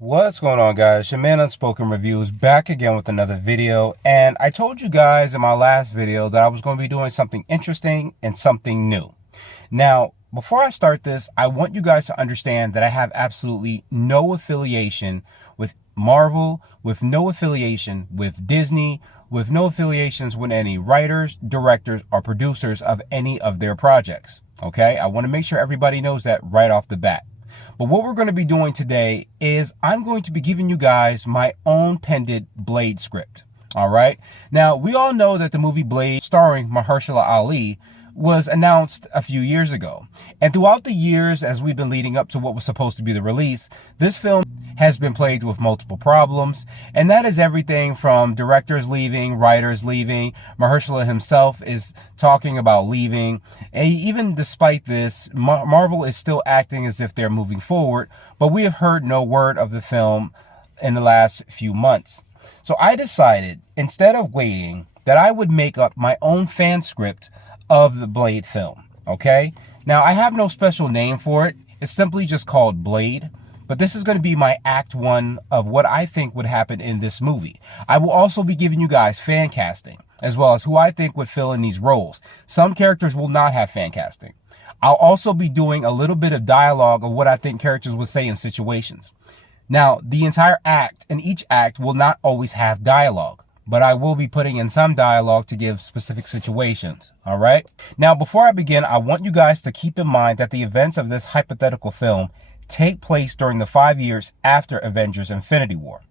What's going on, guys? Your man Unspoken Reviews back again with another video. And I told you guys in my last video that I was going to be doing something interesting and something new. Now, before I start this, I want you guys to understand that I have absolutely no affiliation with Marvel, with no affiliation with Disney, with no affiliations with any writers, directors, or producers of any of their projects. Okay? I want to make sure everybody knows that right off the bat. But what we're going to be doing today is I'm going to be giving you guys my own pended Blade script. All right. Now, we all know that the movie Blade, starring Mahershala Ali, was announced a few years ago. And throughout the years, as we've been leading up to what was supposed to be the release, this film has been plagued with multiple problems. And that is everything from directors leaving, writers leaving. Mahershala himself is talking about leaving. And even despite this, Marvel is still acting as if they're moving forward. But we have heard no word of the film in the last few months. So I decided, instead of waiting, that I would make up my own fan script of the Blade film. Okay? Now, I have no special name for it. It's simply just called Blade. But this is going to be my act one of what I think would happen in this movie. I will also be giving you guys fan casting, as well as who I think would fill in these roles. Some characters will not have fan casting. I'll also be doing a little bit of dialogue of what I think characters would say in situations. Now, the entire act and each act will not always have dialogue, but I will be putting in some dialogue to give specific situations. All right. Now, before I begin, I want you guys to keep in mind that the events of this hypothetical film take place during the 5 years after Avengers Infinity War.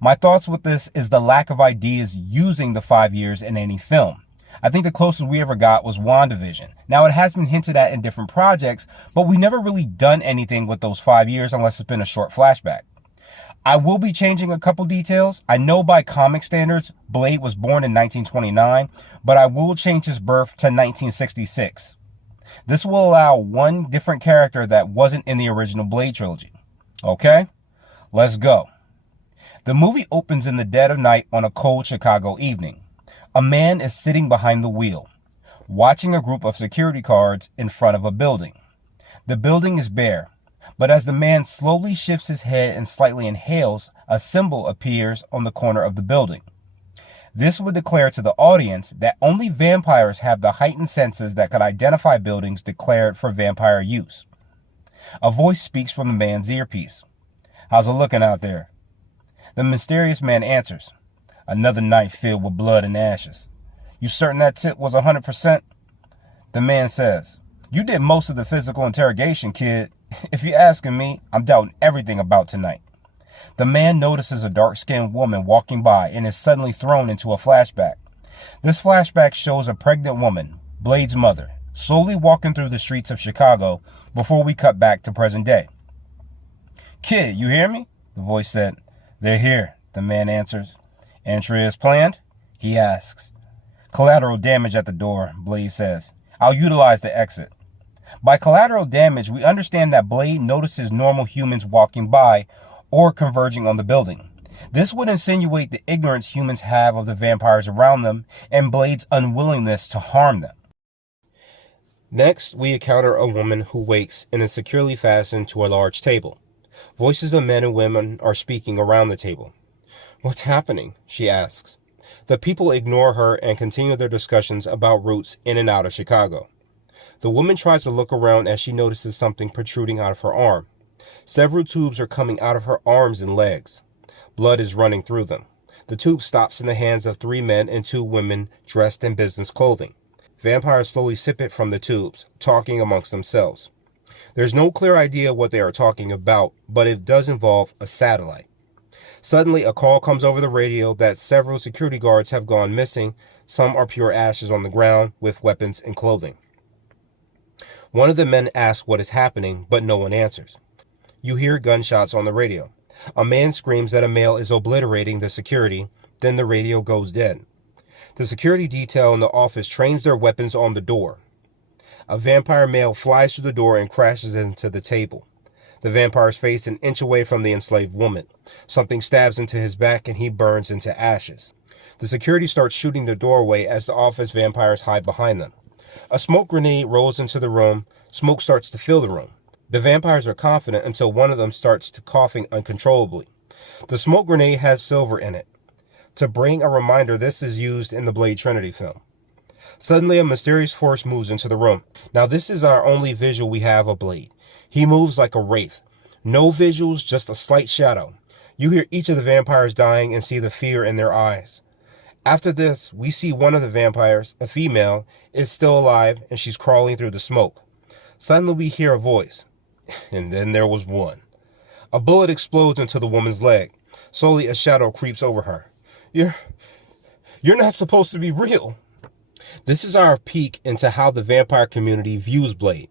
My thoughts with this is the lack of ideas using the 5 years in any film. I think the closest we ever got was WandaVision. Now, it has been hinted at in different projects, but we never really done anything with those 5 years unless it's been a short flashback. I will be changing a couple details. I know by comic standards, Blade was born in 1929, but I will change his birth to 1966. This will allow one different character that wasn't in the original Blade trilogy. Okay, let's go. The movie opens in the dead of night on a cold Chicago evening. A man is sitting behind the wheel, watching a group of security guards in front of a building. The building is bare, but as the man slowly shifts his head and slightly inhales, a symbol appears on the corner of the building. This would declare to the audience that only vampires have the heightened senses that could identify buildings declared for vampire use. A voice speaks from the man's earpiece. "How's it looking out there?" The mysterious man answers, "Another night filled with blood and ashes." "You certain that tip was 100%? The man says, "You did most of the physical interrogation, kid. If you're asking me, I'm doubting everything about tonight." The man notices a dark-skinned woman walking by and is suddenly thrown into a flashback. This flashback shows a pregnant woman, Blade's mother, slowly walking through the streets of Chicago before we cut back to present day. "Kid, you hear me?" the voice said. "They're here," the man answers. "Entry is planned?" he asks. "Collateral damage at the door," Blade says. "I'll utilize the exit." By collateral damage, we understand that Blade notices normal humans walking by or converging on the building. This would insinuate the ignorance humans have of the vampires around them and Blade's unwillingness to harm them. Next, we encounter a woman who wakes and is securely fastened to a large table. Voices of men and women are speaking around the table. "What's happening?" she asks. The people ignore her and continue their discussions about routes in and out of Chicago. The woman tries to look around as she notices something protruding out of her arm. Several tubes are coming out of her arms and legs. Blood is running through them. The tube stops in the hands of 3 men and 2 women dressed in business clothing. Vampires slowly sip it from the tubes, talking amongst themselves. There's no clear idea what they are talking about, but it does involve a satellite. Suddenly, a call comes over the radio that several security guards have gone missing. Some are pure ashes on the ground with weapons and clothing. One of the men asks what is happening, but no one answers. You hear gunshots on the radio. A man screams that a male is obliterating the security, then the radio goes dead. The security detail in the office trains their weapons on the door. A vampire male flies through the door and crashes into the table. The vampire's face an inch away from the enslaved woman. Something stabs into his back and he burns into ashes. The security starts shooting the doorway as the office vampires hide behind them. A smoke grenade rolls into the room. Smoke starts to fill the room. The vampires are confident until one of them starts to coughing uncontrollably. The smoke grenade has silver in it. To bring a reminder, this is used in the Blade Trinity film. Suddenly, a mysterious force moves into the room. Now, this is our only visual we have of Blade. He moves like a wraith. No visuals, just a slight shadow. You hear each of the vampires dying and see the fear in their eyes. After this, we see one of the vampires, a female, is still alive and she's crawling through the smoke. Suddenly, we hear a voice. And then there was one. A bullet explodes into the woman's leg. Slowly, a shadow creeps over her. You're not supposed to be real. This is our peek into how the vampire community views Blade.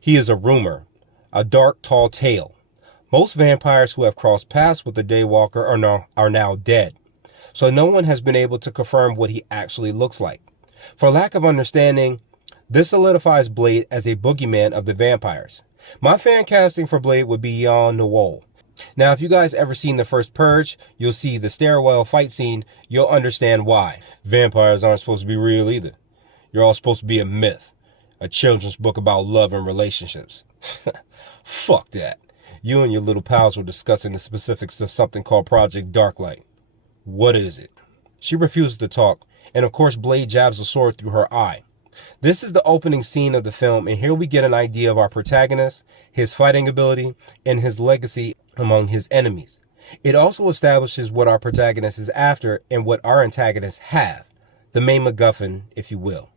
He is a rumor, a dark, tall tale. Most vampires who have crossed paths with the Daywalker are now dead, so no one has been able to confirm what he actually looks like. For lack of understanding, this solidifies Blade as a boogeyman of the vampires. My fan casting for Blade would be Jan Noel. Now, if you guys ever seen the first Purge, you'll see the stairwell fight scene, you'll understand why. Vampires aren't supposed to be real either. You're all supposed to be a myth. A children's book about love and relationships. Fuck that. You and your little pals were discussing the specifics of something called Project Darklight. What is it? She refuses to talk, and of course Blade jabs a sword through her eye. This is the opening scene of the film, and here we get an idea of our protagonist, his fighting ability, and his legacy among his enemies. It also establishes what our protagonist is after and what our antagonists have, the main MacGuffin, if you will.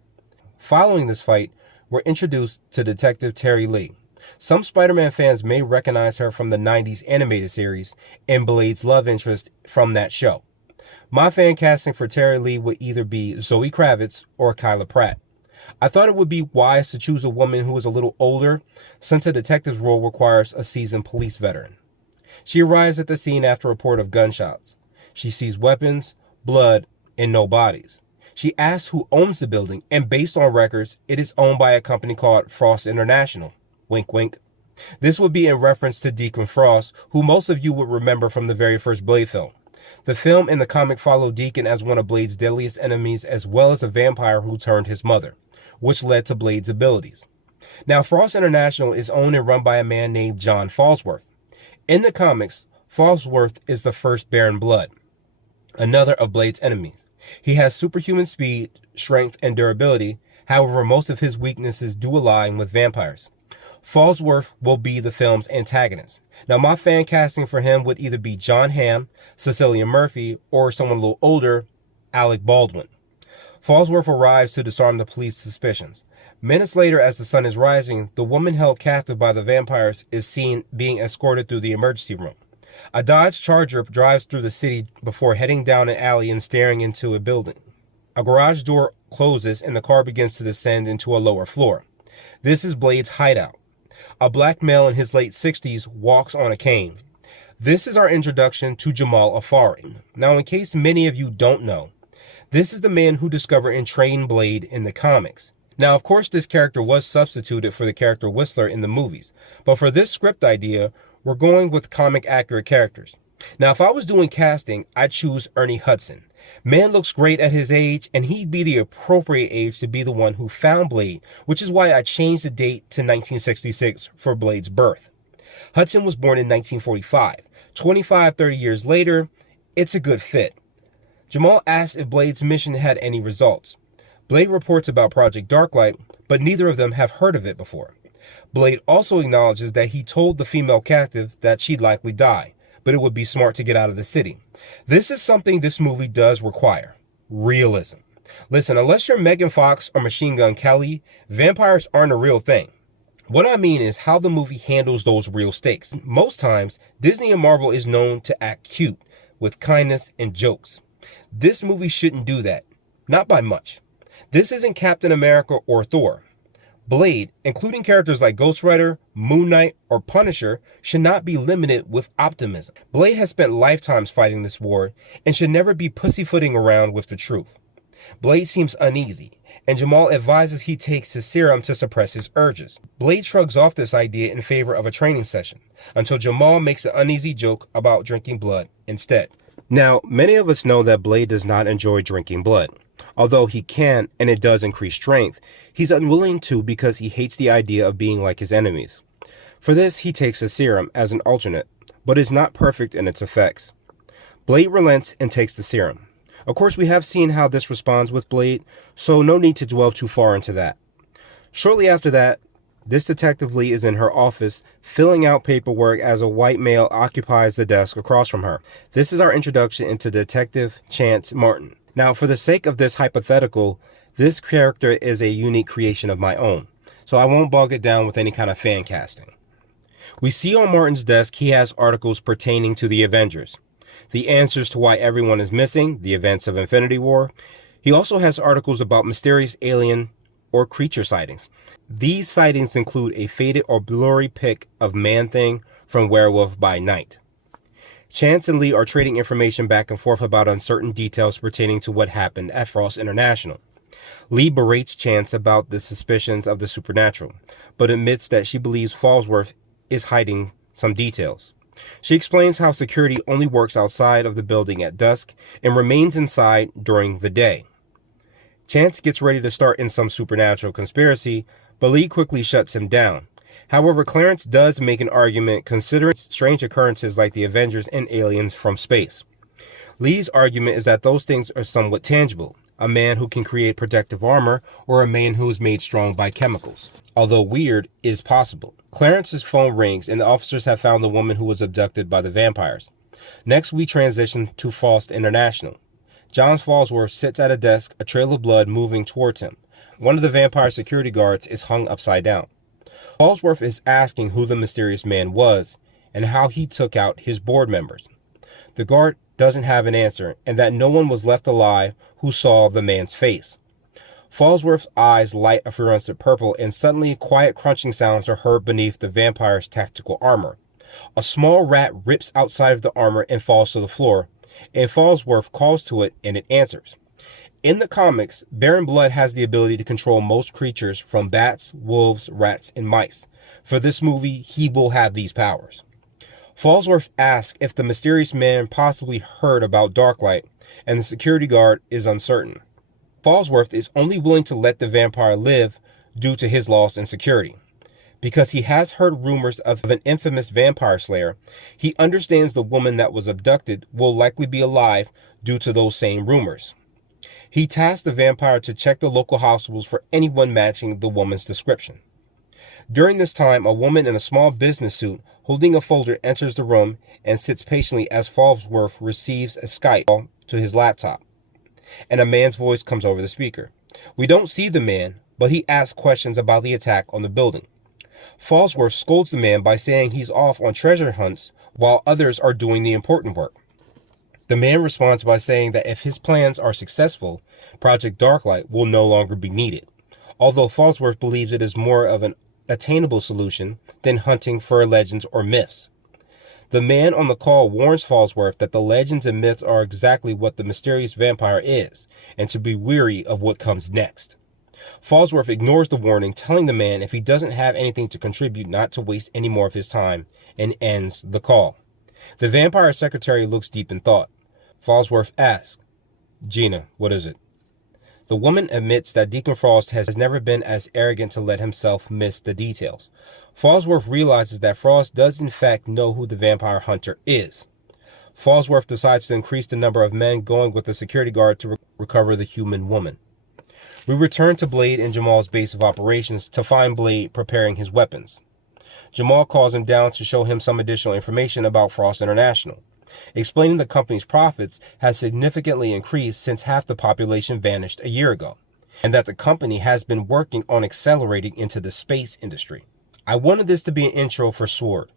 Following this fight, we're introduced to Detective Terry Lee. Some Spider-Man fans may recognize her from the 90s animated series and Blade's love interest from that show. My fan casting for Terry Lee would either be Zoe Kravitz or Kyla Pratt. I thought it would be wise to choose a woman who is a little older, since a detective's role requires a seasoned police veteran. She arrives at the scene after a report of gunshots. She sees weapons, blood, and no bodies. She asks who owns the building, and based on records, it is owned by a company called Frost International. Wink, wink. This would be in reference to Deacon Frost, who most of you would remember from the very first Blade film. The film and the comic follow Deacon as one of Blade's deadliest enemies, as well as a vampire who turned his mother, which led to Blade's abilities. Now, Frost International is owned and run by a man named John Falsworth. In the comics, Falsworth is the first Baron Blood, another of Blade's enemies. He has superhuman speed, strength, and durability. However, most of his weaknesses do align with vampires. Falsworth will be the film's antagonist. Now, my fan casting for him would either be John Hamm, Cecilia Murphy, or someone a little older, Alec Baldwin. Falsworth arrives to disarm the police's suspicions. Minutes later, as the sun is rising, the woman held captive by the vampires is seen being escorted through the emergency room. A Dodge Charger drives through the city before heading down an alley and staring into a building. A garage door closes and the car begins to descend into a lower floor. This is Blade's hideout. A black male in his late 60s walks on a cane. This is our introduction to Jamal Afari. Now, in case many of you don't know, this is the man who discovered and trained Blade in the comics. Now, of course, this character was substituted for the character Whistler in the movies, but for this script idea, we're going with comic accurate characters. Now, if I was doing casting, I'd choose Ernie Hudson. Man looks great at his age, and he'd be the appropriate age to be the one who found Blade, which is why I changed the date to 1966 for Blade's birth. Hudson was born in 1945. 30 years later, it's a good fit. Jamal asks if Blade's mission had any results. Blade reports about Project Darklight, but neither of them have heard of it before. Blade also acknowledges that he told the female captive that she'd likely die, but it would be smart to get out of the city. This is something this movie does require: realism. Listen, unless you're Megan Fox or Machine Gun Kelly, vampires aren't a real thing. What I mean is how the movie handles those real stakes. Most times, Disney and Marvel is known to act cute, with kindness and jokes. This movie shouldn't do that. Not by much. This isn't Captain America or Thor. Blade, including characters like Ghost Rider, Moon Knight, or Punisher, should not be limited with optimism. Blade has spent lifetimes fighting this war and should never be pussyfooting around with the truth. Blade seems uneasy, and Jamal advises he takes his serum to suppress his urges. Blade shrugs off this idea in favor of a training session, until Jamal makes an uneasy joke about drinking blood instead. Now, many of us know that Blade does not enjoy drinking blood. Although he can, and it does increase strength, he's unwilling to because he hates the idea of being like his enemies. For this, he takes a serum as an alternate, but is not perfect in its effects. Blade relents and takes the serum. Of course, we have seen how this responds with Blade, so no need to dwell too far into that. Shortly after that, this Detective Lee is in her office filling out paperwork as a white male occupies the desk across from her. This is our introduction into Detective Chance Martin. Now, for the sake of this hypothetical, this character is a unique creation of my own, so I won't bog it down with any kind of fan casting. We see on Martin's desk he has articles pertaining to the Avengers, the answers to why everyone is missing, the events of Infinity War. He also has articles about mysterious alien or creature sightings. These sightings include a faded or blurry pic of Man-Thing from Werewolf by Night. Chance and Lee are trading information back and forth about uncertain details pertaining to what happened at Frost International. Lee berates Chance about the suspicions of the supernatural, but admits that she believes Fallsworth is hiding some details. She explains how security only works outside of the building at dusk and remains inside during the day. Chance gets ready to start in some supernatural conspiracy, but Lee quickly shuts him down. However, Clarence does make an argument considering strange occurrences like the Avengers and aliens from space. Lee's argument is that those things are somewhat tangible. A man who can create protective armor, or a man who is made strong by chemicals. Although weird, is possible. Clarence's phone rings and the officers have found the woman who was abducted by the vampires. Next, we transition to Frost International. John Fallsworth sits at a desk, a trail of blood moving towards him. One of the vampire security guards is hung upside down. Fallsworth is asking who the mysterious man was and how he took out his board members. The guard doesn't have an answer, and that no one was left alive who saw the man's face. Fallsworth's eyes light a fluorescent purple, and suddenly quiet crunching sounds are heard beneath the vampire's tactical armor. A small rat rips outside of the armor and falls to the floor, and Fallsworth calls to it and it answers. In the comics, Baron Blood has the ability to control most creatures from bats, wolves, rats, and mice. For this movie, he will have these powers. Fallsworth asks if the mysterious man possibly heard about Darklight, and the security guard is uncertain. Fallsworth is only willing to let the vampire live due to his loss in security. Because he has heard rumors of an infamous vampire slayer, he understands the woman that was abducted will likely be alive due to those same rumors. He tasks the vampire to check the local hospitals for anyone matching the woman's description. During this time, a woman in a small business suit holding a folder enters the room and sits patiently as Fallsworth receives a Skype call to his laptop, and a man's voice comes over the speaker. We don't see the man, but he asks questions about the attack on the building. Fallsworth scolds the man by saying he's off on treasure hunts while others are doing the important work. The man responds by saying that if his plans are successful, Project Darklight will no longer be needed, although Fallsworth believes it is more of an attainable solution than hunting for legends or myths. The man on the call warns Fallsworth that the legends and myths are exactly what the mysterious vampire is, and to be wary of what comes next. Fallsworth ignores the warning, telling the man if he doesn't have anything to contribute not to waste any more of his time, and ends the call. The vampire secretary looks deep in thought. Fallsworth asks, "Gina, what is it?" The woman admits that Deacon Frost has never been as arrogant to let himself miss the details. Fallsworth realizes that Frost does in fact know who the vampire hunter is. Fallsworth decides to increase the number of men going with the security guard to recover the human woman. We return to Blade and Jamal's base of operations to find Blade preparing his weapons. Jamal calls him down to show him some additional information about Frost International, explaining the company's profits has significantly increased since half the population vanished a year ago, and that the company has been working on accelerating into the space industry. I wanted this to be an intro for SWORD.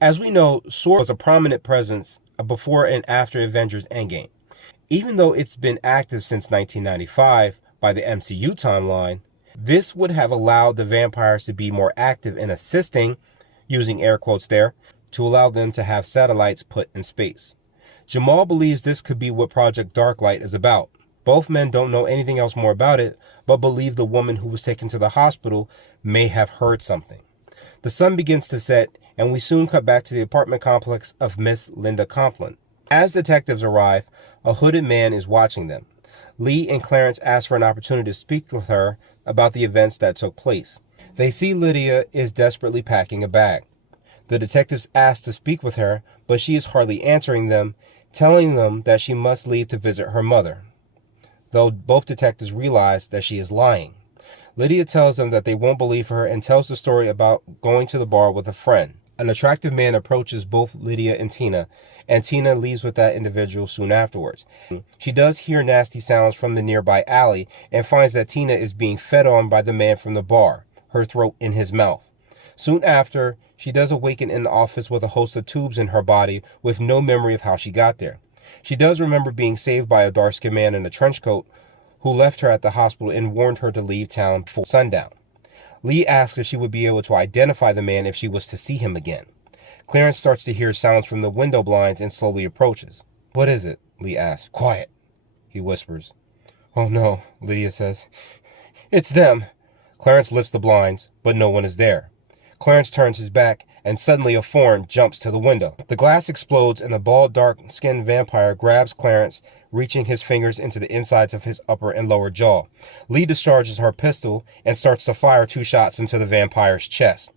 As we know, SWORD was a prominent presence before and after Avengers Endgame. Even though it's been active since 1995 by the MCU timeline, this would have allowed the vampires to be more active in assisting, using air quotes there, to allow them to have satellites put in space. Jamal believes this could be what Project Darklight is about. Both men don't know anything else more about it, but believe the woman who was taken to the hospital may have heard something. The sun begins to set, and we soon cut back to the apartment complex of Miss Linda Compline. As detectives arrive, a hooded man is watching them. Lee and Clarence ask for an opportunity to speak with her about the events that took place. They see Lydia is desperately packing a bag. The detectives ask to speak with her, but she is hardly answering them, telling them that she must leave to visit her mother, though both detectives realize that she is lying. Lydia tells them that they won't believe her and tells the story about going to the bar with a friend. An attractive man approaches both Lydia and Tina leaves with that individual soon afterwards. She does hear nasty sounds from the nearby alley and finds that Tina is being fed on by the man from the bar, her throat in his mouth. Soon after, she does awaken in the office with a host of tubes in her body with no memory of how she got there. She does remember being saved by a dark-skinned man in a trench coat who left her at the hospital and warned her to leave town before sundown. Lee asks if she would be able to identify the man if she was to see him again. Clarence starts to hear sounds from the window blinds and slowly approaches. "What is it?" Lee asks. "Quiet," he whispers. "Oh no," Lydia says. "It's them." Clarence lifts the blinds, but no one is there. Clarence turns his back, and suddenly a form jumps to the window. The glass explodes, and a bald, dark-skinned vampire grabs Clarence, reaching his fingers into the insides of his upper and lower jaw. Lee discharges her pistol and starts to fire 2 shots into the vampire's chest.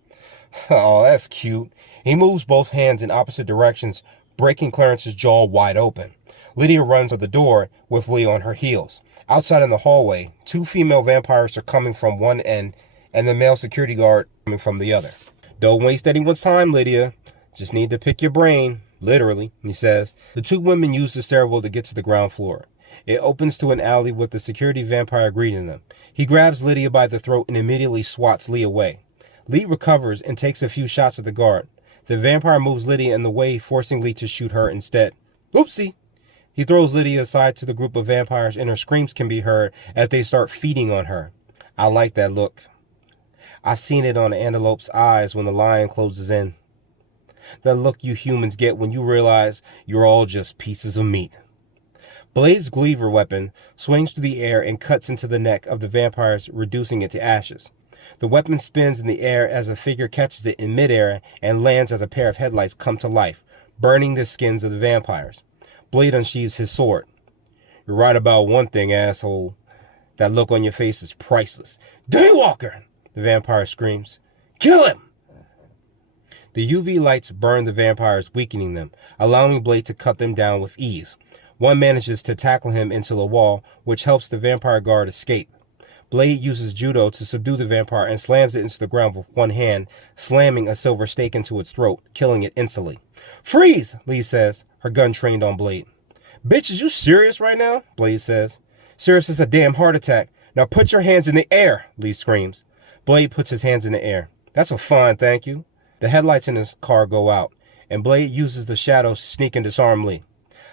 Oh, that's cute. He moves both hands in opposite directions, breaking Clarence's jaw wide open. Lydia runs for the door with Lee on her heels. Outside in the hallway, 2 female vampires are coming from one end, and the male security guard coming from the other. "Don't waste anyone's time, Lydia. Just need to pick your brain." Literally, he says. The 2 women use the stairwell to get to the ground floor. It opens to an alley with the security vampire greeting them. He grabs Lydia by the throat and immediately swats Lee away. Lee recovers and takes a few shots at the guard. The vampire moves Lydia in the way, forcing Lee to shoot her instead. Oopsie! He throws Lydia aside to the group of vampires, and her screams can be heard as they start feeding on her. I like that look. I've seen it on an antelope's eyes when the lion closes in. That look you humans get when you realize you're all just pieces of meat. Blade's cleaver weapon swings through the air and cuts into the neck of the vampires, reducing it to ashes. The weapon spins in the air as a figure catches it in midair and lands as a pair of headlights come to life, burning the skins of the vampires. Blade unsheathes his sword. "You're right about one thing, asshole. That look on your face is priceless." "Daywalker!" the vampire screams. "Kill him!" The UV lights burn the vampires, weakening them, allowing Blade to cut them down with ease. One manages to tackle him into the wall, which helps the vampire guard escape. Blade uses judo to subdue the vampire and slams it into the ground with one hand, slamming a silver stake into its throat, killing it instantly. "Freeze!" Lee says, her gun trained on Blade. "Bitch, is you serious right now?" Blade says. "Serious as a damn heart attack. Now put your hands in the air," Lee screams. Blade puts his hands in the air. "That's a fine, thank you." The headlights in his car go out, and Blade uses the shadows to sneak and disarm Lee.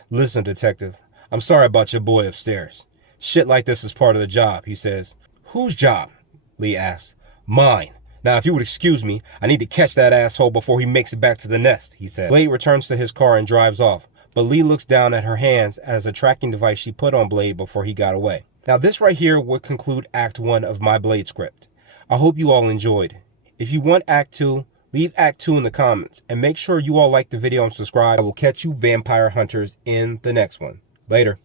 "Listen, detective, I'm sorry about your boy upstairs. Shit like this is part of the job," he says. "Whose job?" Lee asks. "Mine. Now, if you would excuse me, I need to catch that asshole before he makes it back to the nest," he says. Blade returns to his car and drives off, but Lee looks down at her hands as a tracking device she put on Blade before he got away. Now, this right here would conclude Act 1 of my Blade script. I hope you all enjoyed. If you want Act 2, leave Act 2 in the comments, and make sure you all like the video and subscribe. I will catch you vampire hunters in the next one. Later.